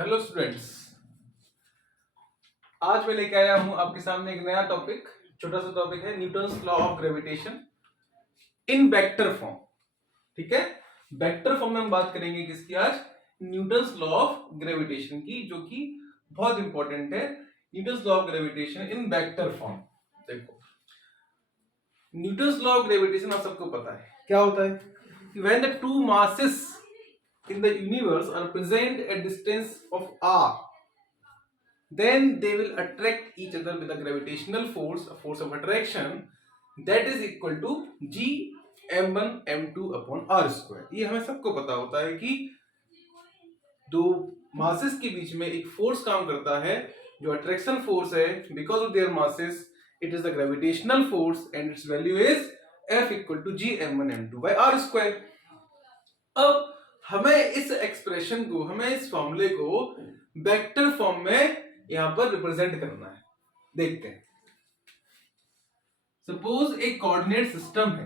Hello students, आज मैं लेके आया हूं आपके सामने एक नया टॉपिक। छोटा सा टॉपिक है Newton's law of gravitation in vector form. ठीक है, वेक्टर फॉर्म में हम बात करेंगे किसकी आज? न्यूटन्स लॉ ऑफ ग्रेविटेशन की, जो कि बहुत इंपॉर्टेंट है। Newton's law of gravitation in vector form. देखो, न्यूटन्स लॉ ऑफ ग्रेविटेशन आप सबको पता है क्या होता है। When the two masses in the universe are present at distance of r, then they will attract each other with a gravitational force, a force of attraction that is equal to g m1 m2 upon r square। ये हमें सबको पता होता है कि दो masses के बीच में एक फोर्स काम करता है जो अट्रैक्शन फोर्स है। Because of their masses it is the gravitational force and it's value is f equal to g m1 m2 by r square। अब हमें इस एक्सप्रेशन को, हमें इस फॉर्मूले को वेक्टर फॉर्म में यहां पर रिप्रेजेंट करना है। देखते हैं, सपोज एक कोऑर्डिनेट सिस्टम है।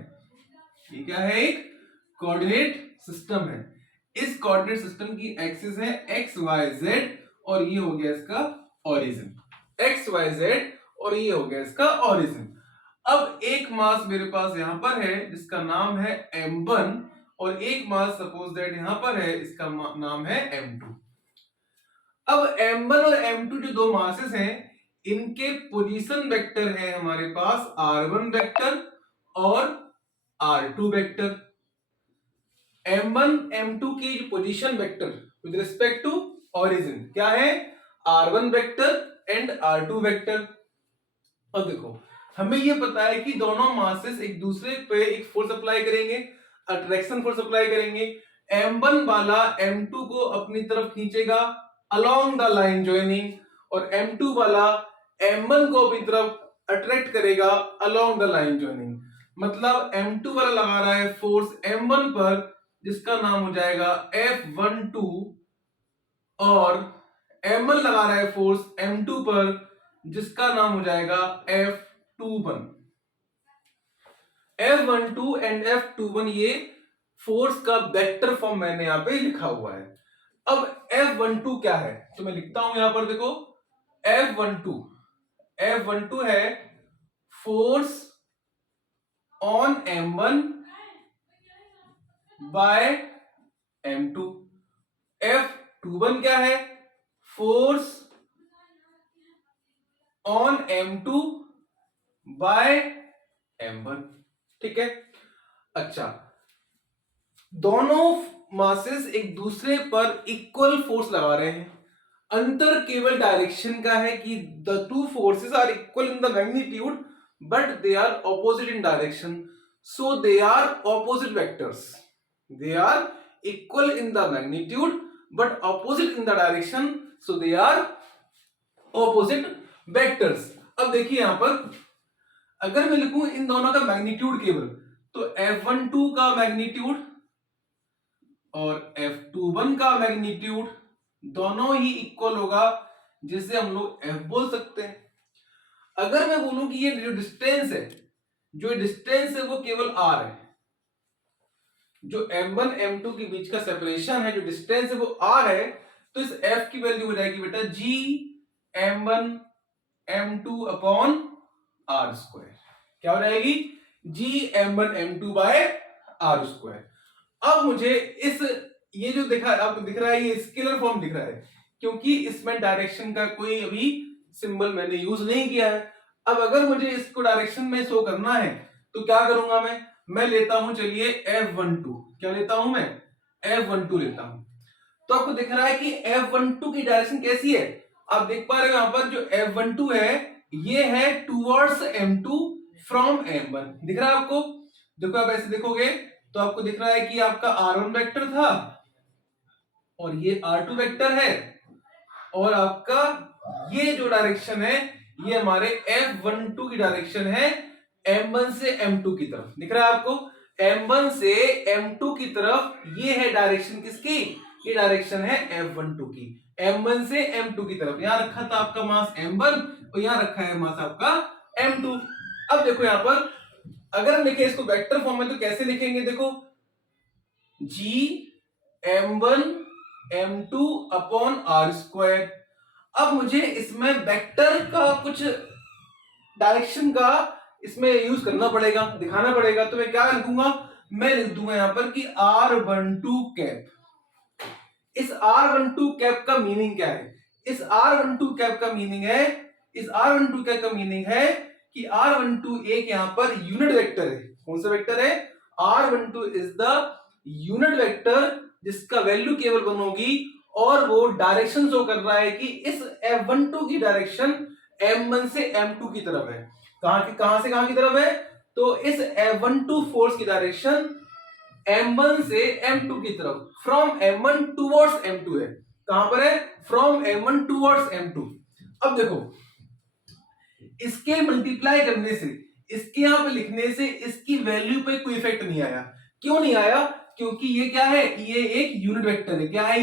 ये क्या है? एक कोऑर्डिनेट सिस्टम है। इस कोऑर्डिनेट सिस्टम की एक्सिस है एक्स वाई जेड और ये हो गया इसका ओरिजिन। एक्स वाई जेड और ये हो गया इसका ओरिजिन। अब एक मास मेरे पास यहां पर है जिसका नाम है m1 और एक मास सपोज दैट यहां पर है, इसका नाम है m2। अब m1 और m2 जो दो मासेस हैं, इनके पोजीशन वेक्टर है हमारे पास r1 वेक्टर और r2 वेक्टर। m1 m2 की position vector with respect to origin क्या है? r1 vector and r2 vector. और देखो, हमें ये पता है कि दोनों मासेस एक दूसरे पे एक फोर्स अप्लाई करेंगे, अट्रैक्शन फोर्स अप्लाई करेंगे। m1 वाला m2 को अपनी तरफ खींचेगा अलोंग द लाइन जॉइनिंग और m2 वाला m1 को अपनी तरफ अट्रैक्ट करेगा अलोंग द लाइन जॉइनिंग। मतलब m2 वाला लगा रहा है फोर्स m1 पर जिसका नाम हो जाएगा F12 और m1 लगा रहा है फोर्स m2 पर जिसका नाम हो जाएगा F21। F12 एंड F21 ये फोर्स का वेक्टर फॉर्म मैंने यहां पे लिखा हुआ है। अब F12 क्या है तो मैं लिखता हूं यहां पर, देखो F12 है force on m1 bye m2। F21 क्या है? Force on m2 by m1। ठीक है, अच्छा, दोनों मासेस एक दूसरे पर इक्वल फोर्स लगा रहे हैं। अंतर केवल डायरेक्शन का है कि the two forces are equal in the magnitude but they are opposite in direction, so they are opposite vectors. They are equal in the magnitude but opposite in the direction, so they are opposite vectors. अब देखिए यहां पर अगर मैं लिखूं इन दोनों का magnitude केवल, तो F12 का मैग्नीट्यूड और F21 का मैग्नीट्यूड दोनों ही इक्वल होगा, जिसे हम लोग F बोल सकते हैं। अगर मैं बोलूं कि ये जो डिस्टेंस है, वो केवल R है, जो M1 M2 के बीच का सेपरेशन है, जो डिस्टेंस है वो R है, तो इस F की वैल्यू हो जाएगी बेटा G M1 M2 upon R square. क्या हो जाएगी? G M1 M2 by R square. अब मुझे इस ये जो आपको दिख रहा है, ये स्केलर फॉर्म दिख रहा है क्योंकि इसमें डायरेक्शन का कोई अभी सिंबल मैंने यूज नहीं किया है। अब अगर मुझे इसको डायरेक्शन में शो करना है तो क्या करूंगा मैं लेता हूं, चलिए F12। क्या लेता हूं मैं? F12 लेता हूं। तो आपको दिख रहा है कि F12 की डायरेक्शन कैसी है? आप देख पा रहे हो यहां पर जो F12 है ये है टुवर्ड्स M2 फ्रॉम M1। दिख रहा है आपको? देखो, आप ऐसे देखोगे तो आपको दिख रहा है कि आपका R1 वेक्टर था और ये R2 वेक्टर है और आपका ये जो डायरेक्शन है ये हमारे F12 की डायरेक्शन है M1 से M2 की तरफ। दिख रहा है आपको? M1 से M2 की तरफ ये है डायरेक्शन किसकी? ये डायरेक्शन है F12 की, M1 से M2 की तरफ। यहां रखा था आपका मास M1 और यहां रखा है मास आपका M2। अब देखो यहां पर अगर हम लिखें इसको वेक्टर फॉर्म में तो कैसे लिखेंगे? देखो G M1 m2 upon are square. अब मुझे इसमें वेक्टर का कुछ डायरेक्शन का इसमें यूज करना पड़ेगा, दिखाना पड़ेगा। तो मैं क्या लिखूंगा, मैं लिख दूंगा यहां पर कि r12 कैप। इस r12 कैप का मीनिंग क्या है, इस r12 कैप का मीनिंग है, इस r12 कैप का मीनिंग है कि r12 एक यहां पर यूनिट वेक्टर है। कौन सा वेक्टर है, r12 is the unit vector जिसका वैल्यू केवल 1 होगी और वो डायरेक्शन शो कर रहा है कि इस f12 की डायरेक्शन m1 से m2 की तरफ है। कहां से कहां की तरफ है, तो इस f12 फोर्स की डायरेक्शन m1 से m2 की तरफ, फ्रॉम m1 टूवर्ड्स m2 है। कहां पर है, फ्रॉम m1 टूवर्ड्स m2। अब देखो, इसके मल्टीप्लाई करने से, इसके यहां पे लिखने से इसकी वैल्यू पे कोई इफेक्ट नहीं आया। क्यों नहीं आया, क्योंकि ये क्या है, ये एक यूनिट वेक्टर है। क्या है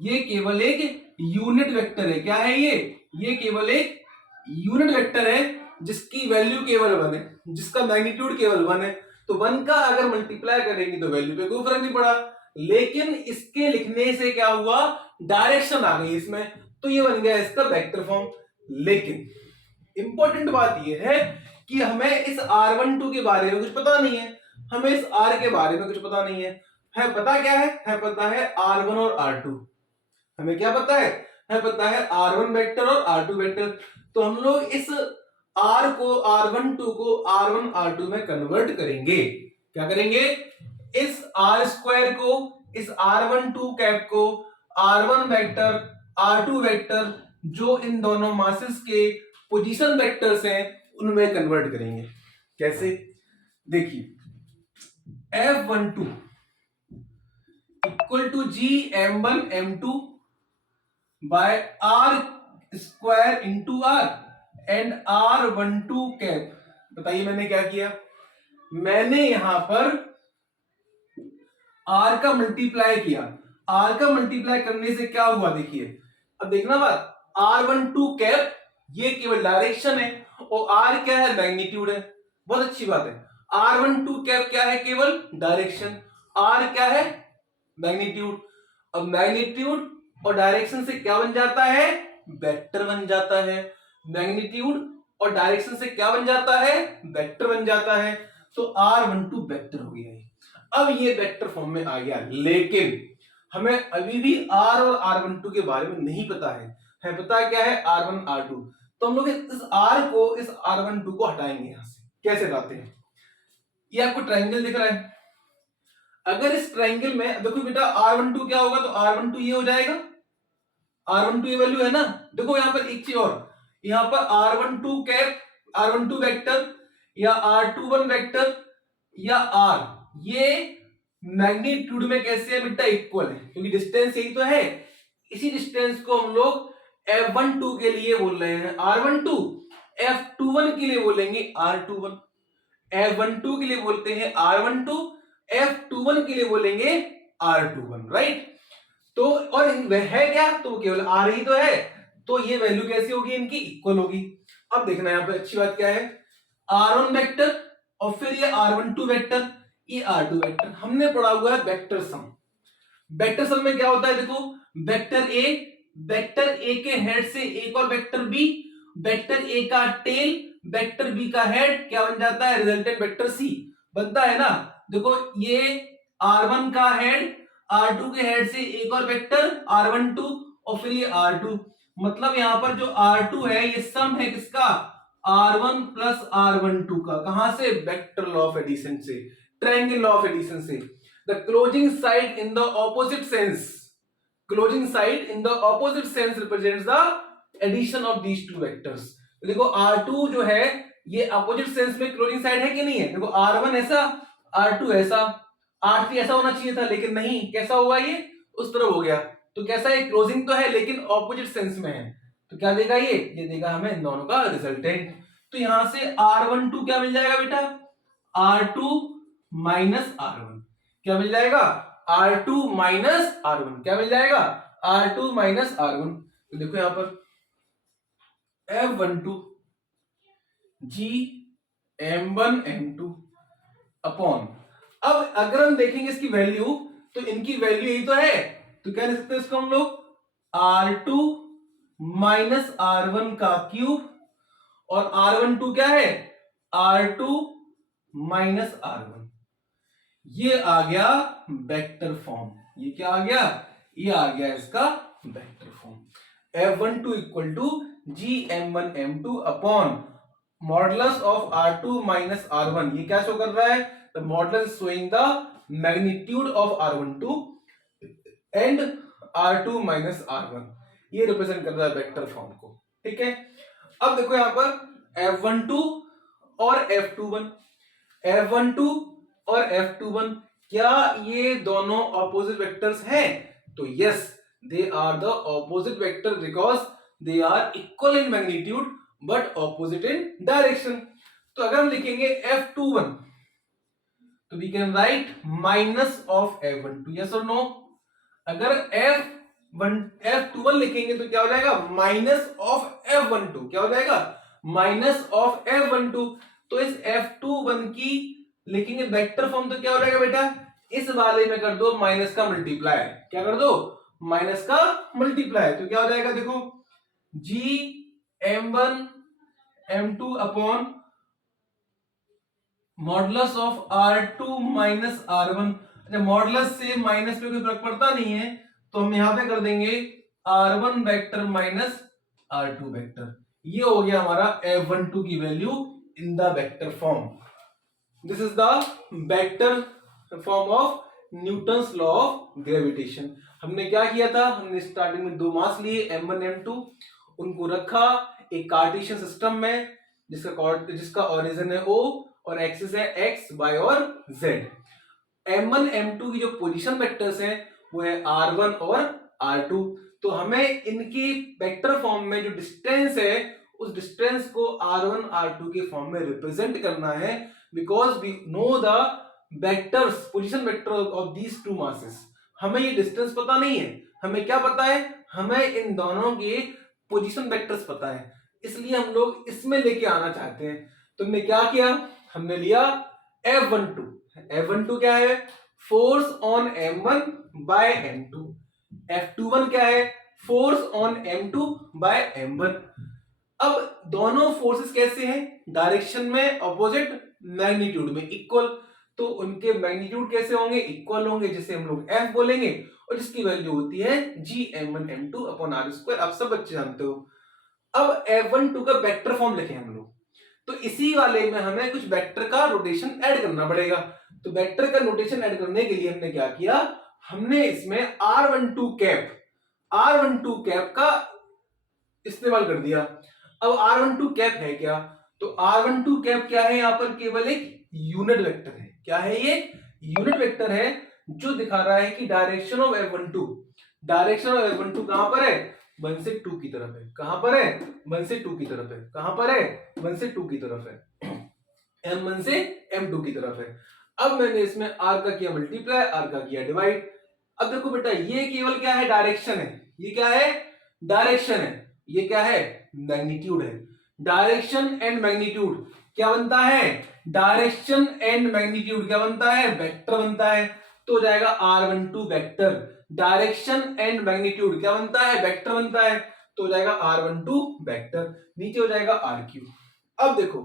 ये केवल एक यूनिट वेक्टर है। क्या है ये केवल एक यूनिट वेक्टर है जिसकी वैल्यू केवल 1 है, जिसका मैग्नीट्यूड केवल 1 है। तो 1 का अगर मल्टीप्लाई करेंगे तो वैल्यू पे कोई फर्क नहीं पड़ा, लेकिन इसके लिखने से क्या हुआ, डायरेक्शन आ गई इसमें, तो ये बन गया इसका वेक्टर फॉर्म। लेकिन इंपॉर्टेंट बात यह है कि हमें इस r12 के बारे में कुछ पता नहीं है, हमें इस r के बारे में कुछ पता नहीं है पता क्या है पता है r1 और r2। हमें क्या पता है पता है r1 वेक्टर और r2 वेक्टर। तो हम लोग इस r को r12 को r1 r2 में कन्वर्ट करेंगे। क्या करेंगे, इस r स्क्वायर को, इस r12 कैप को r1 वेक्टर r2 वेक्टर जो इन दोनों मासेस के पोजीशन वेक्टर्स हैं उनमें कन्वर्ट करेंगे। कैसे, देखिए f12 equal to g m1 m2 by r square into r and r12 cap. बताइए मैंने क्या किया, मैंने यहां पर r का मल्टीप्लाई किया। r का मल्टीप्लाई करने से क्या हुआ, देखिए अब देखना बात, r12 कैप ये केवल डायरेक्शन है और r क्या है, मैग्नीट्यूड है। बहुत अच्छी बात है, r12 कैप क्या है, केवल डायरेक्शन, r क्या है, मैग्नीट्यूड। अब मैग्नीट्यूड और डायरेक्शन से क्या बन जाता है, वेक्टर बन जाता है। मैग्नीट्यूड और डायरेक्शन से क्या बन जाता है, वेक्टर बन जाता है। तो r12 वेक्टर हो गया है। अब ये वेक्टर फॉर्म में आ गया, लेकिन हमें अभी भी r और r12 के बारे में नहीं पता है पता क्या है, r1 r2। तो हम लोग इस r को, इस r12 को हटाएंगे यहां से। कैसे हटाते हैं, ये आपको ट्रायंगल दिख रहा है, अगर इस ट्रायंगल में देखो बेटा r12 क्या होगा, तो r12 ये हो जाएगा, r12 ये वैल्यू है ना। देखो यहां पर एक चीज और, यहां पर r12 कैप, r12 वेक्टर या r21 वेक्टर या r, ये मैग्नीट्यूड में कैसे है बेटा, इक्वल है, क्योंकि डिस्टेंस यही तो है। इसी डिस्टेंस को हम लोग f12 के लिए बोल रहे हैं r12, f21 के लिए बोलेंगे r21, f12 के लिए बोलते हैं r12, f21 के लिए बोलेंगे r21, राइट। तो और वह है क्या, तो वो केवल r ही तो है, तो ये वैल्यू कैसी होगी, इनकी इक्वल होगी। अब देखना यहां पे अच्छी बात क्या है, r1 वेक्टर और फिर ये r12 वेक्टर, ये r2 वेक्टर। हमने पढ़ा हुआ है वेक्टर सम। वेक्टर सम में क्या होता है, देखो वेक्टर ए के हेड से एक और वेक्टर बी, वेक्टर ए का टेल वेक्टर बी का हेड क्या बन जाता है, रिजल्टेंट वेक्टर सी बनता है ना। देखो ये r1 का हेड, r2 के हेड से एक और वेक्टर r12 और फिर ये r2, मतलब यहां पर जो r2 है ये सम है किसका, r1 प्लस r12 का। कहां से, वेक्टर लॉ ऑफ एडिशन से, ट्रायंगल लॉ ऑफ एडिशन से। The closing side in the opposite sense, closing side in the opposite sense represents the addition of these two vectors. देखो r2 जो है ये opposite sense में closing side है कि नहीं है, देखो r1 ऐसा, r2 ऐसा, r3 ऐसा होना चाहिए था, लेकिन नहीं, कैसा हुआ, ये उस तरफ हो गया। तो कैसा है, क्लोजिंग तो है लेकिन ऑपोजिट सेंस में है, तो क्या देगा ये देगा हमें इन दोनों का रिजल्टेंट। तो यहां से r12 क्या मिल जाएगा बेटा, r2 माइनस r1, क्या मिल जाएगा, r2 माइनस r1, क्या मिल जाएगा, r2 माइनस r1। तो देखो यहां पर f12 g m1 m2 upon, अब अगर हम देखेंगे इसकी वैल्यू, तो इनकी वैल्यू यही तो है, तो क्या लिख सकते हैं इसको हम लोग, R2 माइनस R1 का क्यूब, और R12 क्या है, R2 माइनस R1। ये आ गया वेक्टर फॉर्म। ये क्या आ गया, ये आ गया इसका vector form. F12 equal to GM1M2 upon modulus of R2 minus R1। ये क्या शो कर रहा है, the modulus showing the magnitude of R12 and R2 minus R1। ये रिप्रेजेंट कर रहा है वेक्टर फॉर्म को। ठीक है, अब देखो यहां पर F12 और F21, F12 और F21 क्या ये दोनों ऑपोजिट वेक्टर्स हैं? तो yes, they are the opposite vector because they are equal in magnitude but opposite in direction. तो अगर हम लिखेंगे F21 तो we can write minus of F12, yes और नो। अगर F21 लिखेंगे तो क्या हो जाएगा, माइनस ऑफ F12। क्या हो जाएगा, माइनस ऑफ F12। तो इस F21 की लिखेंगे वेक्टर फॉर्म तो क्या हो जाएगा बेटा, इस वाले में कर दो माइनस का मल्टीप्लाई। क्या कर दो, माइनस का मल्टीप्लाई। तो क्या हो जाएगा देखो, GM1 M2 upon modulus of R2 minus R1। अच्छा, मॉडुलस से माइनस पे कोई फर्क पड़ता नहीं है, तो हम यहां पे कर देंगे R1 vector minus R2 vector. ये हो गया हमारा F12 की value in the vector form. This is the vector form of Newton's law of gravitation. हमने क्या किया था, हमने स्टार्टिंग में दो मास लिए M1 M2, उनको रखा एक कार्टेशियन सिस्टम में जिसका ओरिजिन है O और एक्सिस है x, y और z। M1 M2 की जो पोजीशन वेक्टर्स हैं वो है R1 और R2। तो हमें इनकी वेक्टर फॉर्म में जो डिस्टेंस है उस डिस्टेंस को R1 R2 के फॉर्म में रिप्रेजेंट करना है, because we know the vectors position vector of these two masses. हमें ये डिस्टेंस पता नहीं है, हमें क्या पता है, हमें इन दोनों के पोजीशन वेक्टर्स पता है, इसलिए हम लोग इसमें लेके आना चाहते हैं। तुमने क्या किया, हमने लिया F12। F12 क्या है, force on M1 bye M2। F21 क्या है, force on M2 by M1। अब दोनों फोर्सेस कैसे हैं, डायरेक्शन में ऑपोजिट, मैग्नीट्यूड में इक्वल। तो उनके मैग्नीट्यूड कैसे होंगे, इक्वल होंगे, जिसे हम लोग F बोलेंगे और जिसकी वैल्यू होती है GM1 M2 upon R square. आप सब बच्चे जानते हो। अब F12 का वेक्टर फॉर्म लिखे हम लोग, तो इसी वाले में हमें कुछ वेक्टर का रोटेशन ऐड करना पड़ेगा। तो वेक्टर का रोटेशन ऐड करने के लिए हमने क्या किया, हमने इसमें R12 कैप का इस्तेमाल कर दिया। अब R12 कैप है क्या, तो R12 कैप क्या है, यहां पर केवल एक यूनिट वेक्टर है। क्या है ये, यूनिट वेक्टर है जो दिखा रहा है कि डायरेक्शन ऑफ F12 कहां पर है, 1 से 2 की तरफ है। कहां पर है, 1 से 2 की तरफ है। कहां पर है, 1 से 2 की तरफ है, M1 से M2 की तरफ है। अब मैंने इसमें R का किया मल्टीप्लाई, R का किया डिवाइड। अब देखो बेटा, ये केवल क्या है, डायरेक्शन है। ये क्या है, डायरेक्शन है। ये क्या है, मैग्नीट्यूड है। डायरेक्शन एंड मैग्नीट्यूड क्या बनता है, डायरेक्शन एंड मैग्नीट्यूड क्या बनता है, वेक्टर बनता है। तो हो जाएगा R12 vector. Direction and magnitude क्या बनता है, वेक्टर बनता है। तो हो जाएगा R12 वेक्टर, नीचे हो जाएगा RQ। अब देखो,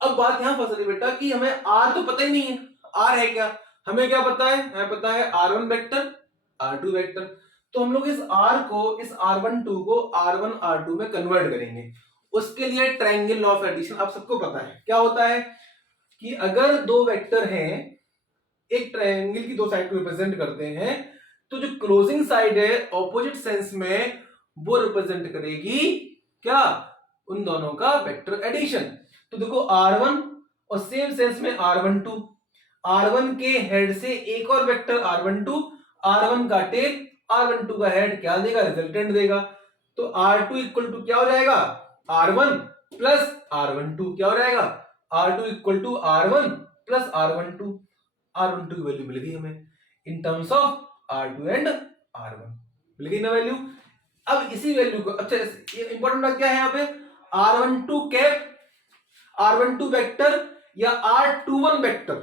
अब बात यहां फंस रही बेटा कि हमें R तो पता ही नहीं है, R है क्या, हमें क्या पता है, हमें पता है R1 वेक्टर, R2 वेक्टर। तो हम लोग इस R को, इस R12 को R1 R2 में कन्वर्ट करेंगे। उसके लिए ट्रायंगल लॉ ऑफ एडिशन आप सबको पता है। क्या होता है कि अगर दो वेक्टर हैं, एक ट्रायंगल की दो साइड को रिप्रेजेंट करते हैं, तो जो क्लोजिंग साइड है ऑपोजिट सेंस में वो रिप्रेजेंट करेगी क्या, उन दोनों का वेक्टर एडिशन। तो देखो R1 और सेम सेंस में R12, R1 के हेड से एक और वेक्टर R12, R1 का टेल, R12 का हेड क्या देगा, रिजल्टेंट देगा। तो R2 इक्वल टू क्या हो जाएगा, R1 प्लस R12। क्या हो जाएगा, R2 equal to R1 plus R12। R12 की वैल्यू मिल गई हमें in terms of R2 and R1, मिल गई ना वैल्यू। अब इसी वैल्यू को, अच्छा इंपॉर्टेंट बात क्या है यहाँ पे, R12 कैप, R12 वेक्टर या R21 वेक्टर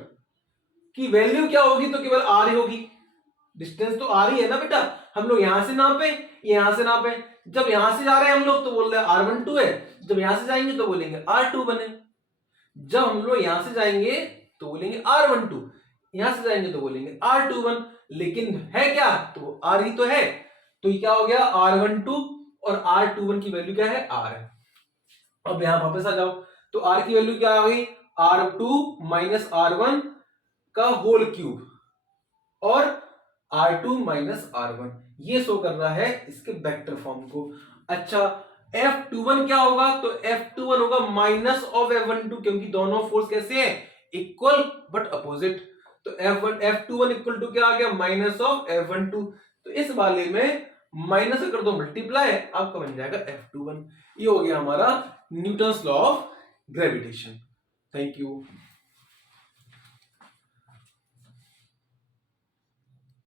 की वैल्यू क्या होगी, तो केवल R ही होगी। डिस्टेंस तो R ही है ना बेटा, हम लोग यहां से नापे, यहां से नापे। जब यहां से जा रहे हैं हम लोग तो बोल रहे हैं R12 है, जब यहां से जाएंगे तो बोलेंगे R2 बने। जब हम लोग यहां से जाएंगे तो बोलेंगे R12, यहां से जाएंगे तो बोलेंगे R21, लेकिन है क्या, तो R ही तो है। तो ये क्या हो गया, R12 और R21 की वैल्यू क्या है, R है। अब यहां वापस आ जाओ, तो R की वैल्यू क्या आ गई, R2 माइनस R1 का होल क्यूब और R2 माइनस R1, ये शो कर रहा है इसके वेक्टर फॉर्म को। अच्छा, F21 क्या होगा, तो F21 होगा माइनस ऑफ F12, क्योंकि दोनों फोर्स कैसे हैं, इक्वल बट अपोजिट। तो F21 इक्वल टू क्या आ गया, माइनस ऑफ F12। तो इस वाले में माइनस कर दो मल्टीप्लाई, आपका बन जाएगा F21। ये हो गया हमारा Newton's law of gravitation. Thank you.